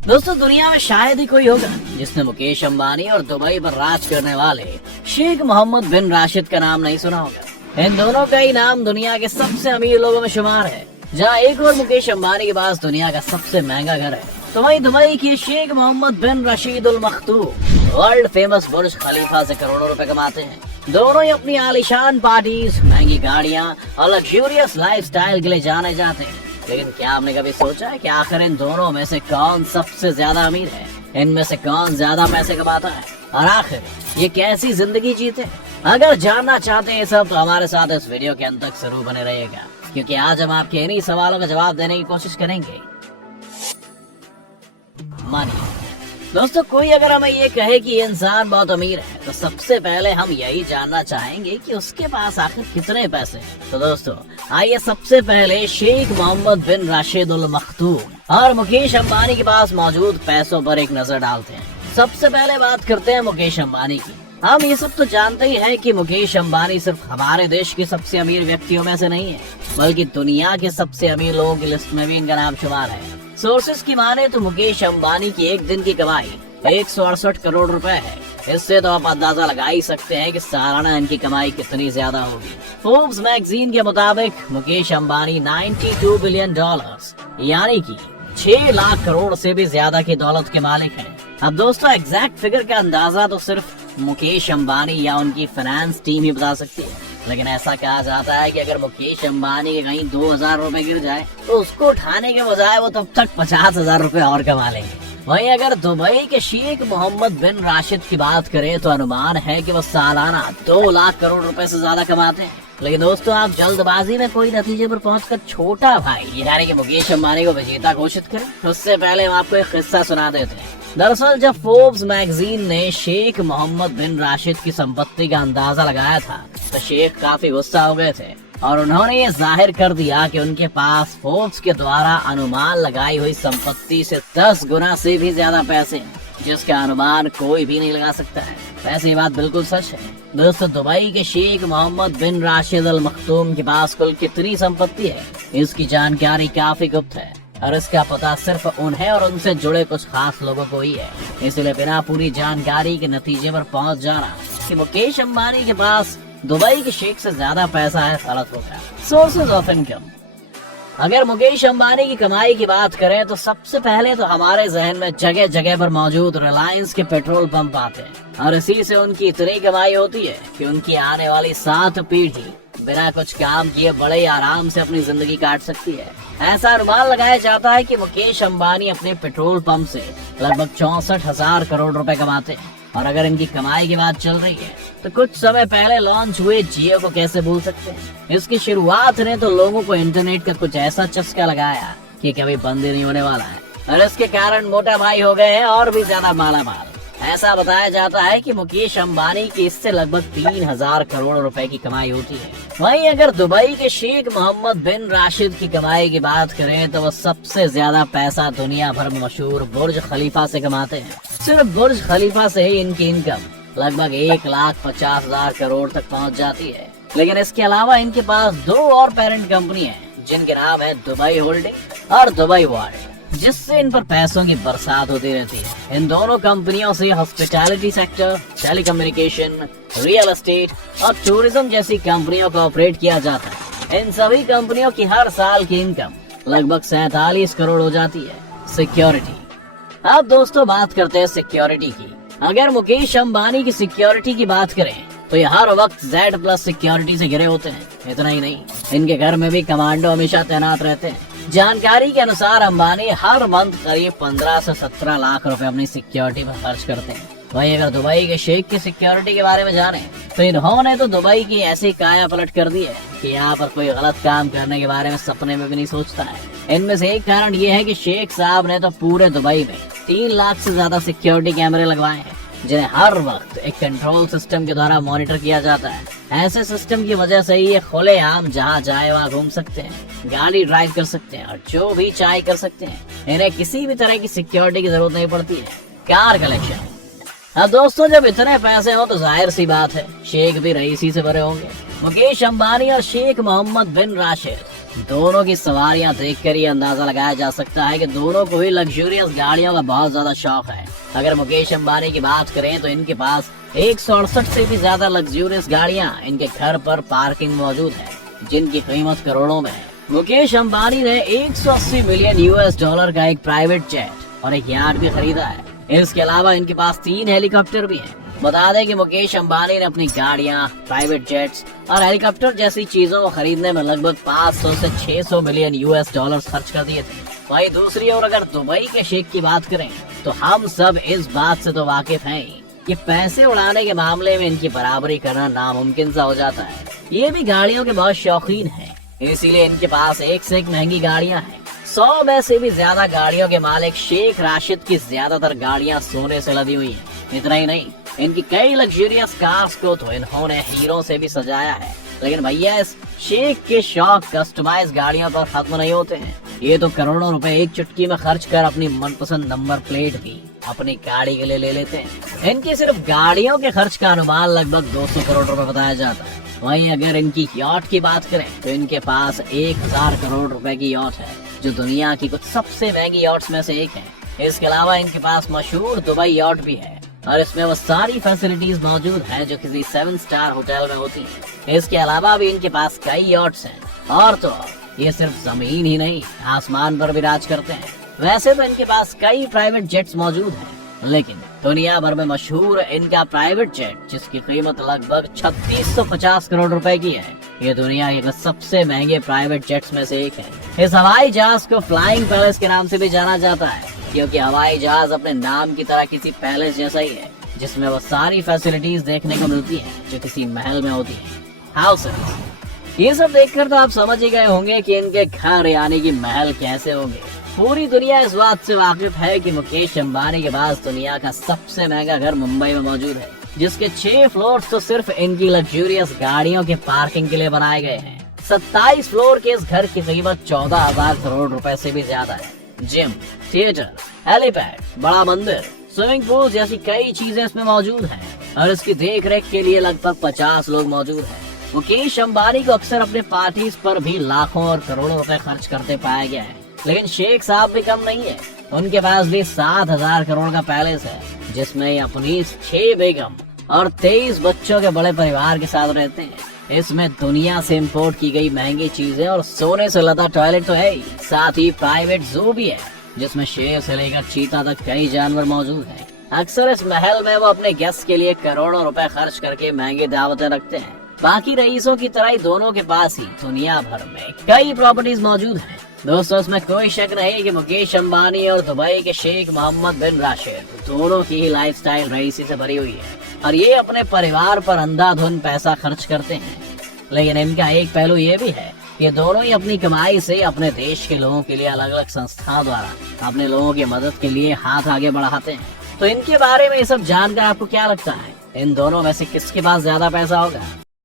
दोस्तों दुनिया में शायद ही कोई होगा जिसने मुकेश अंबानी और दुबई पर राज करने वाले शेख मोहम्मद बिन राशिद का नाम नहीं सुना होगा। इन दोनों का ही नाम दुनिया के सबसे अमीर लोगों में शुमार है। जहां एक और मुकेश अंबानी के पास दुनिया का सबसे महंगा घर है, तो वहीं दुबई के शेख मोहम्मद बिन रशीद अल मखतूम वर्ल्ड फेमस बुर्ज खलीफा से करोड़ों रुपए कमाते हैं। दोनों ही अपनी आलीशान पार्टीज, महंगी गाड़ियां और लग्जूरियस लाइफस्टाइल के लिए जाने जाते हैं। लेकिन क्या आपने कभी सोचा है कि आखिर इन दोनों में से कौन सबसे ज्यादा अमीर है? इनमें से कौन ज्यादा पैसे कमाता है और आखिर ये कैसी जिंदगी जीते? अगर जानना चाहते हैं सब, तो हमारे साथ इस वीडियो के अंत तक जरूर बने रहिएगा, क्योंकि आज हम आपके इन्हीं सवालों का जवाब देने की कोशिश करेंगे। मानिए दोस्तों, कोई अगर हमें ये कहे कि ये इंसान बहुत अमीर है, तो सबसे पहले हम यही जानना चाहेंगे कि उसके पास आखिर कितने पैसे हैं। तो दोस्तों आइए सबसे पहले शेख मोहम्मद बिन राशिद अल मखतूम और मुकेश अंबानी के पास मौजूद पैसों पर एक नजर डालते हैं। सबसे पहले बात करते हैं मुकेश अंबानी की। हम ये सब तो जानते ही हैं कि मुकेश अंबानी सिर्फ हमारे देश के सबसे अमीर व्यक्तियों में से नहीं है, बल्कि दुनिया के सबसे अमीर लोगों की लिस्ट में भी इनका नाम शुमार है। सोर्सेस की माने तो मुकेश अंबानी की एक दिन की कमाई 168 करोड़ रुपए है। इससे तो आप अंदाजा लगा ही सकते हैं कि सालाना इनकी कमाई कितनी ज्यादा होगी। फोर्ब्स मैगजीन के मुताबिक मुकेश अंबानी 92 बिलियन डॉलर्स यानी कि 6 लाख करोड़ से भी ज्यादा की दौलत के मालिक हैं। अब दोस्तों एग्जैक्ट फिगर का अंदाजा तो सिर्फ मुकेश अंबानी या उनकी फाइनेंस टीम ही बता सकती है, लेकिन ऐसा कहा जाता है कि अगर मुकेश अंबानी के कहीं 2000 रुपए गिर जाए तो उसको उठाने के बजाय वो तब तक 50,000 रुपए और कमा लेंगे। वहीं अगर दुबई के शेख मोहम्मद बिन राशिद की बात करें तो अनुमान है कि वो सालाना 2 लाख करोड़ रुपए से ज्यादा कमाते हैं। लेकिन दोस्तों आप जल्दबाजी में कोई नतीजे पर पहुंचकर छोटा भाई यानी कि मुकेश अंबानी को विजेता घोषित करें, उससे पहले हम आपको एक किस्सा सुना देते हैं। दरअसल जब फोर्ब्स मैगजीन ने शेख मोहम्मद बिन राशिद की संपत्ति का अंदाजा लगाया था, तो शेख काफी गुस्सा हो गए थे और उन्होंने ये जाहिर कर दिया कि उनके पास फोर्ब्स के द्वारा अनुमान लगाई हुई संपत्ति से 10 गुना से भी ज्यादा पैसे हैं, जिसका अनुमान कोई भी नहीं लगा सकता है। वैसे ये बात बिल्कुल सच है। दोस्तों दुबई के शेख मोहम्मद बिन राशिद अल मखतूम के पास कुल कितनी संपत्ति है, इसकी जानकारी काफी गुप्त है और इसका पता सिर्फ उन्हें और उनसे जुड़े कुछ खास लोगों को ही है। इसलिए बिना पूरी जानकारी के नतीजे पर पहुंच जाना कि मुकेश अंबानी के पास दुबई के शेख से ज्यादा पैसा है गलत होगा। सोर्सेज ऑफ इनकम, अगर मुकेश अंबानी की कमाई की बात करें तो सबसे पहले तो हमारे जहन में जगह जगह पर मौजूद रिलायंस के पेट्रोल पंप आते हैं और इसी से उनकी इतनी कमाई होती है कि उनकी आने वाली 7 पीढ़ी बिना कुछ काम किए बड़े आराम से अपनी जिंदगी काट सकती है। ऐसा अनुमान लगाया जाता है कि मुकेश अंबानी अपने पेट्रोल पंप से लगभग 64,000 करोड़ रुपए कमाते हैं। और अगर इनकी कमाई की बात चल रही है तो कुछ समय पहले लॉन्च हुए जियो को कैसे भूल सकते हैं। इसकी शुरुआत ने तो लोगों को इंटरनेट का कुछ ऐसा चस्का लगाया कि कभी बंद ही नहीं होने वाला है और इसके कारण मोटा भाई हो गए हैं और भी ज्यादा माला माल। ऐसा बताया जाता है कि मुकेश अंबानी की इससे लगभग 3,000 करोड़ रुपए की कमाई होती है। वहीं अगर दुबई के शेख मोहम्मद बिन राशिद की कमाई की बात करें तो वो सबसे ज्यादा पैसा दुनिया भर में मशहूर बुर्ज खलीफा से कमाते हैं। सिर्फ बुर्ज खलीफा से ही इनकी इनकम लगभग 1,50,000 करोड़ तक पहुंच जाती है। लेकिन इसके अलावा इनके पास 2 और पेरेंट कंपनी है, जिनके नाम है दुबई होल्डिंग और दुबई वर्ल्ड, जिससे इन पर पैसों की बरसात होती रहती है। इन दोनों कंपनियों से hospitality sector, telecommunication, real estate और टूरिज्म जैसी कंपनियों को ऑपरेट किया जाता है। इन सभी कंपनियों की हर साल की इनकम लगभग 47 करोड़ हो जाती है। सिक्योरिटी, अब दोस्तों बात करते हैं सिक्योरिटी की। अगर मुकेश अंबानी की सिक्योरिटी की बात करें तो ये हर वक्त Z+ सिक्योरिटी से घिरे होते हैं। इतना ही नहीं, इनके घर में भी कमांडो हमेशा तैनात रहते हैं। जानकारी के अनुसार अंबानी हर मंथ करीब 15 से 17 लाख रुपए अपनी सिक्योरिटी पर खर्च करते हैं। वहीं अगर दुबई के शेख की सिक्योरिटी के बारे में जाने तो इन्होंने तो दुबई की ऐसी काया पलट कर दी है कि यहाँ पर कोई गलत काम करने के बारे में सपने में भी नहीं सोचता है। इनमें से एक कारण ये है कि शेख साहब ने तो पूरे दुबई में 3 लाख से ज्यादा सिक्योरिटी कैमरे लगवाए हैं, जिन्हें हर वक्त एक कंट्रोल सिस्टम के द्वारा मॉनिटर किया जाता है। ऐसे सिस्टम की वजह से ये खुलेआम जहाँ जाए वहाँ घूम सकते हैं, गाड़ी ड्राइव कर सकते हैं और जो भी चाहे कर सकते हैं। इन्हें किसी भी तरह की सिक्योरिटी की जरूरत नहीं पड़ती है। कार कलेक्शन, अब दोस्तों जब इतने पैसे हो तो जाहिर सी बात है शेख भी रईसी से भरे होंगे। मुकेश अंबानी और शेख मोहम्मद बिन राशिद दोनों की सवारियां देखकर ही अंदाजा लगाया जा सकता है कि दोनों को ही लग्जूरियस गाड़ियों का बहुत ज्यादा शौक है। अगर मुकेश अंबानी की बात करें तो इनके पास 168 से भी ज्यादा लग्जूरियस गाड़ियां इनके घर पर पार्किंग मौजूद है, जिनकी कीमत करोड़ों में है। मुकेश अंबानी ने 180 मिलियन US डॉलर का एक प्राइवेट जेट और एक यार्ड भी खरीदा है। इसके अलावा इनके पास 3 हेलीकॉप्टर भी हैं। बता दें कि मुकेश अंबानी ने अपनी गाड़ियां, प्राइवेट जेट्स और हेलीकॉप्टर जैसी चीजों को खरीदने में लगभग 500 से 600 मिलियन US डॉलर खर्च कर दिए थे। वहीं दूसरी ओर अगर दुबई के शेख की बात करें तो हम सब इस बात से तो वाकिफ हैं कि पैसे उड़ाने के मामले में इनकी बराबरी करना नामुमकिन सा हो जाता है। ये भी गाड़ियों के बहुत शौकीन हैं, इसीलिए इनके पास एक से एक महंगी गाड़ियां हैं। 100 में से भी ज्यादा गाड़ियों के मालिक शेख राशिद की ज्यादातर गाड़ियां सोने से लदी हुई हैं। इतना ही नहीं, इनकी कई लग्जरियस कार्स को तो इन्होंने हीरो से भी सजाया है। लेकिन भैया इस शेख के शौक कस्टमाइज गाड़ियों पर खत्म नहीं होते हैं। ये तो करोड़ों रुपए एक चुटकी में खर्च कर अपनी मनपसंद नंबर प्लेट भी अपनी गाड़ी के लिए ले लेते हैं। इनकी सिर्फ गाड़ियों के खर्च का अनुमान लगभग 200 करोड़ रुपए बताया जाता है। वहीं अगर इनकी यॉट की बात करें तो इनके पास 1000 करोड़ रुपए की यॉट है, जो दुनिया की कुछ सबसे महंगी यॉट्स में से एक है। इसके अलावा इनके पास मशहूर दुबई यॉट भी है और इसमें वो सारी फैसिलिटीज मौजूद हैं जो किसी 7 स्टार होटल में होती हैं। इसके अलावा भी इनके पास कई यॉट्स हैं और तो ये सिर्फ जमीन ही नहीं, आसमान पर भी राज करते हैं। वैसे तो इनके पास कई प्राइवेट जेट्स मौजूद हैं, लेकिन दुनिया भर में मशहूर इनका प्राइवेट जेट जिसकी कीमत लगभग 3650 करोड़ रुपए की है, ये दुनिया के सबसे महंगे प्राइवेट जेट्स में से एक है। इस हवाई जहाज को फ्लाइंग पैलेस के नाम से भी जाना जाता है, क्योंकि हवाई जहाज अपने नाम की तरह किसी पैलेस जैसा ही है, जिसमें वो सारी फैसिलिटीज देखने को मिलती है जो किसी महल में होती है। हाउसेस, ये सब देखकर तो आप समझ ही गए होंगे कि इनके घर यानी कि महल कैसे होंगे। पूरी दुनिया इस बात से वाकिफ है कि मुकेश अंबानी के पास दुनिया का सबसे महंगा घर मुंबई में मौजूद है, जिसके 6 फ्लोर तो सिर्फ इनकी लग्जूरियस गाड़ियों के पार्किंग के लिए बनाए गए हैं। 27 फ्लोर के इस घर की कीमत 14,000 करोड़ रुपए से भी ज्यादा है। जिम, थिएटर, हेलीपैड, बड़ा मंदिर, स्विमिंग पूल जैसी कई चीजें इसमें मौजूद हैं और इसकी देख रेख के लिए लगभग 50 लोग मौजूद हैं। मुकेश अंबानी को अक्सर अपने पार्टीज पर भी लाखों और करोड़ों रुपए खर्च करते पाया गया है, लेकिन शेख साहब भी कम नहीं है। उनके पास भी 7,000 करोड़ का पैलेस है, जिसमें अपनी 6 बेगम और 23 बच्चों के बड़े परिवार के साथ रहते हैं। इसमें दुनिया से इंपोर्ट की गई महंगी चीजें और सोने से लदा टॉयलेट तो है ही, साथ ही प्राइवेट जू भी है, जिसमें शेर से लेकर चीता तक कई जानवर मौजूद हैं। अक्सर इस महल में वो अपने गेस्ट के लिए करोड़ों रुपए खर्च करके महंगी दावतें रखते हैं। बाकी रईसों की तरह ही दोनों के पास ही दुनिया भर में कई प्रॉपर्टीज मौजूद हैं। दोस्तों, इसमें कोई शक नहीं कि मुकेश अंबानी और दुबई के शेख मोहम्मद बिन राशिद दोनों की ही लाइफस्टाइल रईसी से भरी हुई है और ये अपने परिवार पर अंधाधुंध पैसा खर्च करते हैं। लेकिन इनका एक पहलू ये भी है कि दोनों ही अपनी कमाई से अपने देश के लोगों के लिए अलग अलग संस्थाओं द्वारा अपने लोगों की मदद के लिए हाथ आगे बढ़ाते हैं। तो इनके बारे में ये सब जानकर आपको क्या लगता है, इन दोनों में से किसके पास ज्यादा पैसा होगा?